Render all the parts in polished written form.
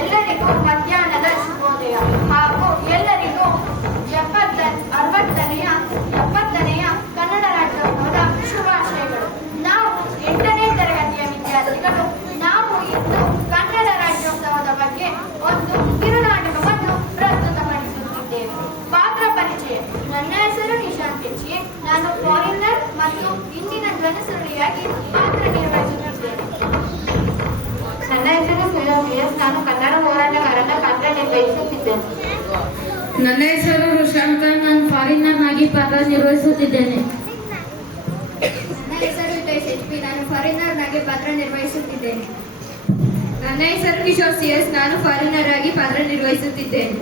ಎಲ್ಲರಿಗೂ ಮಧ್ಯಾಹ್ನದ ಶುಭೋದಯ ಹಾಗೂ ಎಲ್ಲರಿಗೂ 70ನೆಯ ಕನ್ನಡ ರಾಜ್ಯೋತ್ಸವದ ಶುಭಾಶಯಗಳು. ನಾವು 8ನೇ ತರಗತಿಯ ವಿದ್ಯಾರ್ಥಿಗಳು. ನಾವು ಇಂದು ಕನ್ನಡ ರಾಜ್ಯೋತ್ಸವದ ಬಗ್ಗೆ ಒಂದು ಕಿರುನಾಟಕವನ್ನು ಪ್ರಸ್ತುತಪಡಿಸುತ್ತಿದ್ದೇವೆ. ಪಾತ್ರ ಪರಿಚಯ. ನನ್ನ ಹೆಸರು ನಿಶಾಂತ್ ಪೆಚ್ಚಿ. ನಾನು ಫಾರಿನರ್ ಮತ್ತು ಇಂದಿನ ಧ್ವನಿಸುರುಳಿಯಾಗಿ ಪಾತ್ರ ನಿರ್ವಹಿಸುತ್ತಿದ್ದೇನೆ. ನನ್ನ ಹೆಸರು ಸುಯೋಮಿಯಸ್. ನಾನು ಕನ್ನಡ ಹೋರಾಟಗಾರನ ಪಾತ್ರ ನಿರ್ವಹಿಸುತ್ತಿದ್ದೇನೆ. ನನ್ನ ಹೆಸರು ರುಷಾಂಕ. ನಾನು ಫಾರಿನರ್ ಆಗಿ ಪಾತ್ರ ನಿರ್ವಹಿಸುತ್ತಿದ್ದೇನೆ. ನನ್ನ ಹೆಸರು ಹಿತೇಶ್ HP. ನಾನು ಫಾರಿನರ್ ಆಗಿ ಪಾತ್ರ ನಿರ್ವಹಿಸುತ್ತಿದ್ದೇನೆ. ನನ್ನ ಹೆಸರು ಕಿಶೋರ್ CS. ನಾನು ಫಾರಿನರ್ ಆಗಿ ಪಾತ್ರ ನಿರ್ವಹಿಸುತ್ತಿದ್ದೇನೆ.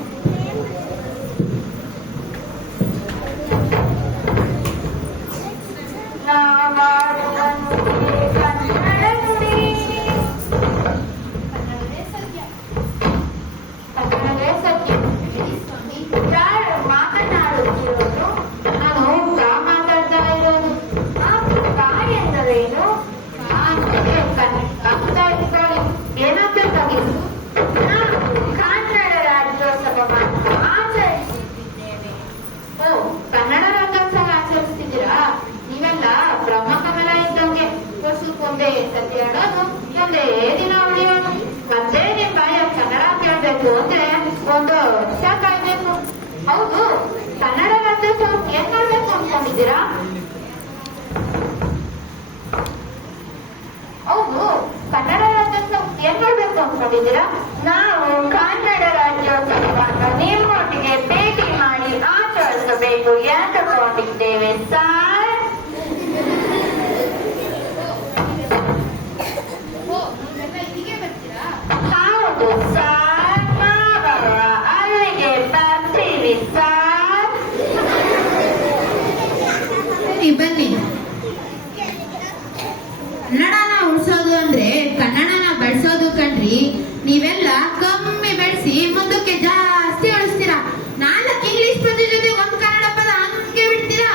ಕನ್ನಡ ರಾಜ್ಯೋತ್ಸವ ಆಚರಿಸ್ತಿದ್ದೀರಾ? ನೀವೆಲ್ಲ ಬ್ರಹ್ಮಕಮಲ ಇದ್ದಂಗೆ. ವರ್ಷಕ್ಕೊಂದೇ ಸತಿ ಆಡೋದು, ಒಂದೇ ದಿನ ಉಳಿಯೋದು. ಮತ್ತೆ ನಿಮ್ ಬಾಯ ಕನ್ನಡ ಕೇಳ್ಬೇಕು ಅಂದ್ರೆ ಒಂದು ವರ್ಷ ಕಾಯ್ಬೇಕು. ಹೌದು, ಕನ್ನಡ ರಾಜ್ಯೋತ್ಸವ ಏನ್ ಮಾಡ್ಬೇಕು ಅನ್ಕೊಂಡಿದ್ದೀರಾ? ಹೌದು, ಕನ್ನಡ ರಾಜ್ಯೋತ್ಸವ ಏನ್ ಮಾಡ್ಬೇಕು ಅನ್ಕೊಂಡಿದ್ದೀರಾ? ನಾವು ಕನ್ನಡ ರಾಜ್ಯೋತ್ಸವವನ್ನು ನಿಮ್ಮೊಟ್ಟಿಗೆ ಭೇಟಿ ಮಾಡಿ ಆಚರಿಸಬೇಕು ಎಂದುಕೊಂಡಿದ್ದೇವೆ ಸರ್. ಹೌದು ಸರ್, ನಾವಲ್ಲ ಅಲ್ಲಿಗೆ ಬರ್ತೀವಿ ಸರ್. ಬನ್ನಿ. ಕನ್ನಡನ ಉಳಿಸೋದು ಅಂದ್ರೆ ಕನ್ನಡನ ಬಳಸೋದು ಕಣ್ರಿ. ನೀವೆಲ್ಲ ಕಮ್ಮಿ ಬೆಳೆಸಿ ಮುಂದಕ್ಕೆ ಜಾಸ್ತಿ ಉಳಿಸ್ತೀರಾ. 4 ಇಂಗ್ಲಿಷ್ ಪದ ಜೊತೆ 1 ಕನ್ನಡ ಪದ ಹಂಗೆ ಬಿಡ್ತೀರಾ.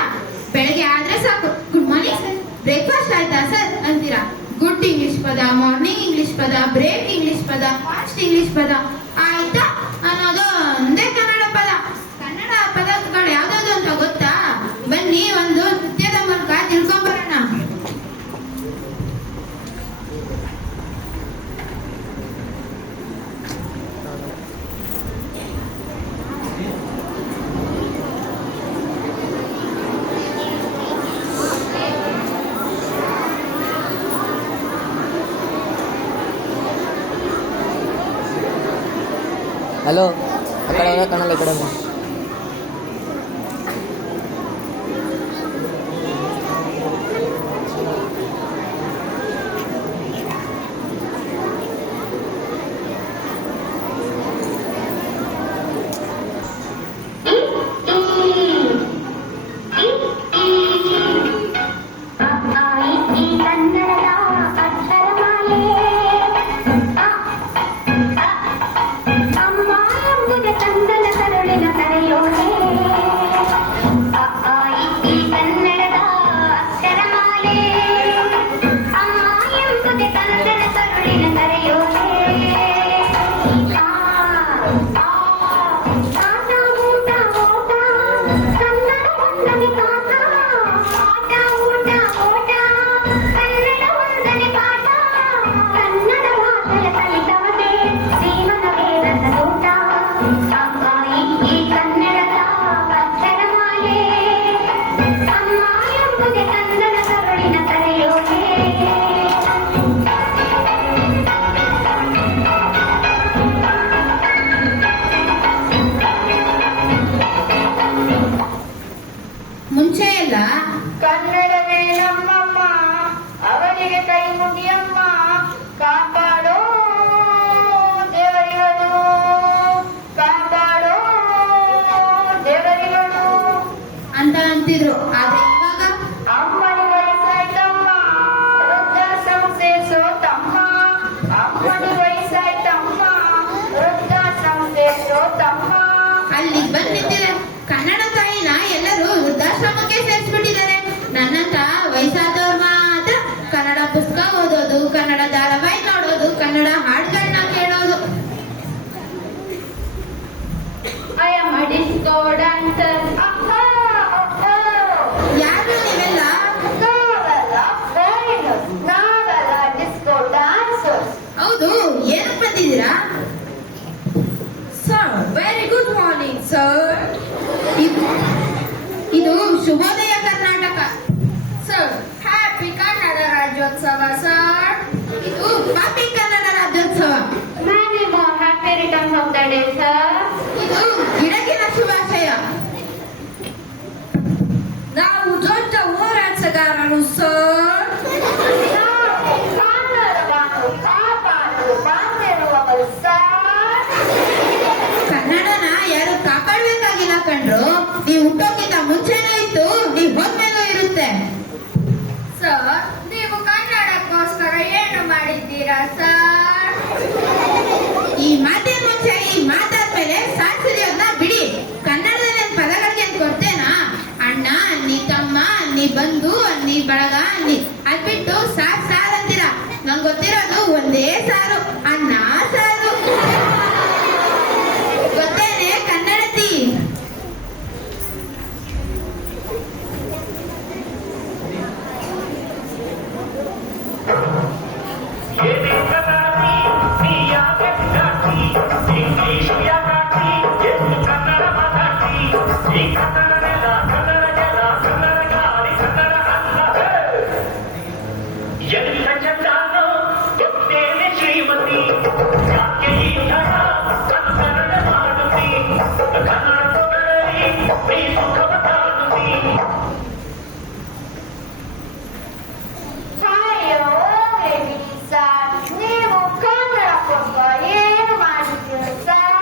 ಬೆಳಗ್ಗೆ ಆದ್ರೆ ಸಾಕು ಗುಡ್ ಮಾರ್ನಿಂಗ್ ಸರ್, ಬ್ರೇಕ್ಫಾಸ್ಟ್ ಆಯ್ತಾ ಸರ್ ಅಂತೀರಾ. ಗುಡ್ ಇಂಗ್ಲಿಷ್ ಪದ, ಮಾರ್ನಿಂಗ್ ಇಂಗ್ಲಿಷ್ ಪದ, ಬ್ರೇಕ್ ಇಂಗ್ಲಿಷ್ ಪದ, ಫಾಸ್ಟ್ ಇಂಗ್ಲಿಷ್ ಪದ ಆಯ್ತಾ ಅನ್ನೋದು ಒಂದೇ ಕನ್ನಡ ಪದ. ಕನ್ನಡ ಪದಗಳು ಯಾವ್ದಾದ್ರು ಅಂತ ಗೊತ್ತಾ? ಬನ್ನಿ ಒಂದು ನೃತ್ಯದ ಮೂಲಕ ತಿಳ್ಕೊಂಬರೋಣ. ಹಲೋ, ಆ ಕಡೆ ಹೋದ ಕಾಣಲ್ಲ, ಈ ಕಡೆ ಬಾ. ಮುಂಚೆ ಎಲ್ಲ ಕನ್ನಡವೇ ನಮ್ಮಮ್ಮ, ಅವರಿಗೆ ಕೈ ಮುಗಿಯಮ್ಮ, ಕಾಪಾಡೋ ದೇವರಿಗಳು, ಕಾಪಾಡೋ ದೇವರಿಗಳು ಅಂತ ಅಂತಿದ್ರು. ಆದ್ರೆ ಇವಾಗ ಅಮ್ಮನ ವಯಸ್ಸಾಯ್ತಮ್ಮ, ವೃದ್ಧಾಶ್ರಮ ಸೇರಿಸೋ ತಮ್ಮ. ಅಮ್ಮನ ವಯಸ್ಸಾಯ್ತಮ್ಮ, ವೃದ್ಧಾಶ್ರಮ ಸೇರಿಸೋ ತಮ್ಮ. ಅಲ್ಲಿಗೆ ಬಂದ್ ನಿಂತಿದೆ. ಕನ್ನಡ ತಾಯಿನ ಎಲ್ಲರೂ ವೃದ್ಧಾಶ್ರಮಕ್ಕೆ ಸೇರಿಸ್ಬಿಟ್ಟಿದ್ದಾರೆ. ನನ್ನಂತ ವಯಸ್ಸಾದವ್ರು ಮಾತ್ರ ಕನ್ನಡ ಪುಸ್ತಕ ಓದೋದು, ಕನ್ನಡ ಧಾರಾವಾಹಿ ನೋಡೋದು, ಕನ್ನಡ ಹಾಡುಗಳನ್ನ ಕೇಳೋದು. ಶುಭೋದಯ Karnataka. Sir happy Kannada Rajyotsava sir. ಇದು ಪಾಪಿ Kannada Rajyotsava. Many more happy returns of the day, sir. ಇದು ಗಿಡಗಿನ ಶುಭಾಶಯ. ನಾವು ದೊಡ್ಡ ಹೋರಾಟಗಾರರು ಸರ್. ನಾವು ಕನ್ನಡವನ್ನು ಕಾಪಾಡಲು ಬಂದಿರುವವರು ಸರ್. ಕನ್ನಡನ ಯಾರು ಕಾಪಾಡಬೇಕಾಗಿಲ್ಲ ಕಂಡ್ರು. ನೀವು ಹುಟ್ಟೋಕ್ಕಿಂತ ಮುಂಚೆನೂ ಇತ್ತು, ನೀವು ಹೋದ್ಮೇಲೂ ಇರುತ್ತೆ. ಸರ್ ನೀವು ಕನ್ನಡಕ್ಕೋಸ್ಕರ ಏನು ಮಾಡಿದ್ದೀರಾ ಸರ್? ಈ ಮಾತಿನ ಮುಂಚೆ ಈ ಮಾತಾದ್ಮೇಲೆ ಸಾಕ್ಷಿಯನ್ನ ಬಿಡಿ. ಕನ್ನಡದಲ್ಲಿ ಪದಗಳಿಗೆ ಕೊಡ್ತೇನಾ? ಅಣ್ಣ ಅನ್ನಿ, ತಮ್ಮ ಅನ್ನಿ, ಬಂಧು ಅನ್ನಿ, ಬಳಗ ಅನ್ನಿ, ಅದ್ಬಿಟ್ಟು ಸಾರ್ ಅಂತೀರ. ನಂಗೆ ಗೊತ್ತಿರೋದು ಒಂದೇ ಸಾರು, ಅನ್ನ ಸಾರು. ಗೊತ್ತೇನೆ ಕನ್ನಡತಿ? ಅಯ್ಯೋ ಬೇಬಿ ಸರ್, ನೀವು ಕನ್ನಡಕ್ಕೋಸ್ಕರ ಏನು ಮಾಡಿದ್ದೀರಿ ಸರ್?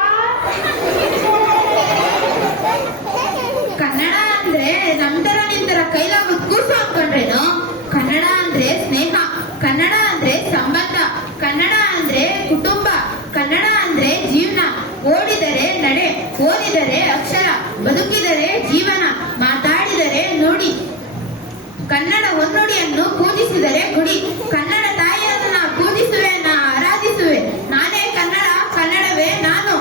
ಕನ್ನಡ ಅಂದ್ರೆ ನಮ್ತರ ನಿಂತರ ಕೈಲಾಗೋದ್ ಕೂರ್ಸು ಅನ್ಕೊಂಡ್ರೇನು? ಕನ್ನಡ ಅಂದ್ರೆ ಸ್ನೇಹ, ಕನ್ನಡ ಅಂದ್ರೆ ಸಂಬಂಧ, ಕನ್ನಡ ಅಂದ್ರೆ ಕುಟುಂಬ, ಕನ್ನಡ ಅಂದ್ರೆ ಜೀವನ. ಓಡಿದರೆ ನಡೆ, ಓದಿದರೆ ಅಕ್ಷರ, ಬದುಕಿದರೆ ಜೀವನ, ಮಾತಾಡಿದರೆ ನುಡಿ. ಕನ್ನಡ ಹೊನ್ನುಡಿಯನ್ನು ಪೂಜಿಸಿದರೆ ಗುಡಿ. ಕನ್ನಡ ತಾಯಿಯನ್ನು ನಾ ಪೂಜಿಸುವೆ, ನಾ ಆರಾಧಿಸುವೆ. ನಾನೇ ಕನ್ನಡ, ಕನ್ನಡವೇ ನಾನು.